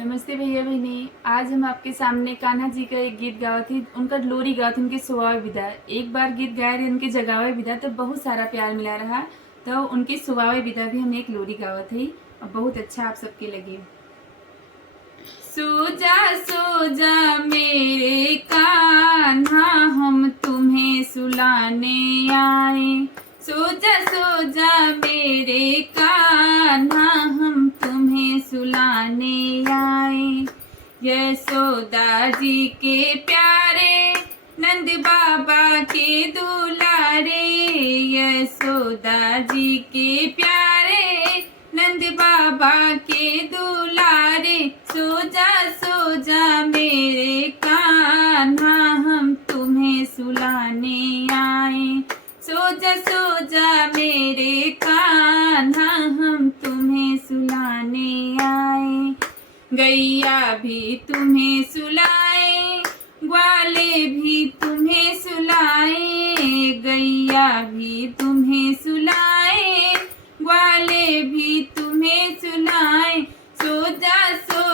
नमस्ते भैया बहनी। आज हम आपके सामने कान्हा जी का एक गीत गावा थी, उनका लोरी गावा थी, उनके सुहावे विदा। एक बार गीत गाए रहे उनके जगावे विदा तो बहुत सारा प्यार मिला रहा, तो उनके सुहावे विदा भी हम एक लोरी गावा थी और बहुत अच्छा आप सबके लगे। सो जा मेरे कान्हा हम तुम्हें सुलाने आए, सो जा मेरे कान्हा हम तुम्हें सुलाने आए। यशोदा जी के प्यारे नंद बाबा के दुलारे, यशोदा जी के प्यारे नंद बाबा के दुलारे। सो जा मेरे कान्हा हम तुम्हें सुलाने आए, सो जा मेरे कान्हा हम तुम्हें सुलाने आए। गैया भी तुम्हें सुलाए, ग्वाले भी तुम्हें सुलाए, गैया भी तुम्हें सुलाए, ग्वाले भी तुम्हें सुलाए। सो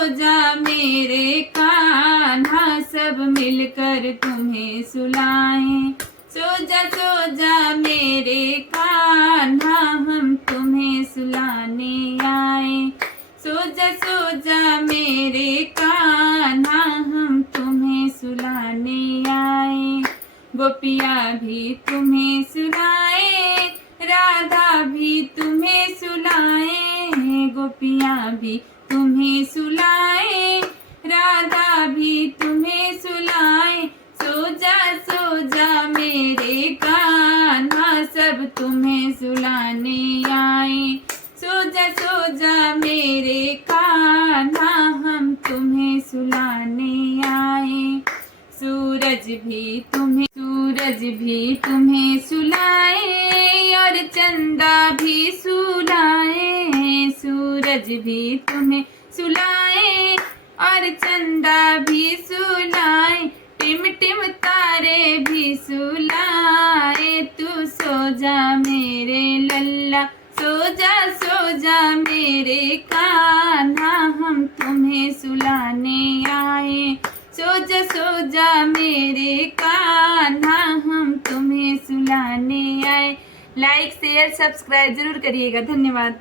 जा मेरे कान्हा सब मिलकर तुम्हें सुलाए, सो जा मेरे कान्हा हम तुम्हें सुलाने आए, सो जा मेरे कान्हा हम तुम्हें सुलाने आए। गोपिया भी तुम्हें सुलाए, राधा भी तुम्हें सुलाए, गोपिया भी तुम्हें सुलाए, राधा भी तुम्हें सुलाए। सो जा मेरे कान्हा सब तुम्हें सुलाने आए, सो जा मेरे कान्हा हम तुम्हें सुलाने आए। सूरज भी तुम्हें सुलाए और चंदा भी सुलाए, सूरज भी तुम्हें सुलाए और चंदा भी सुलाए। टिम टिम तारे भी सुलाए, तू सो जा मेरे लल्ला, सो जा मेरे कान्हा हम तुम्हें सुलाने आए, सो जा मेरे कान्हा हम तुम्हें सुलाने आए। लाइक शेयर सब्सक्राइब जरूर करिएगा। धन्यवाद।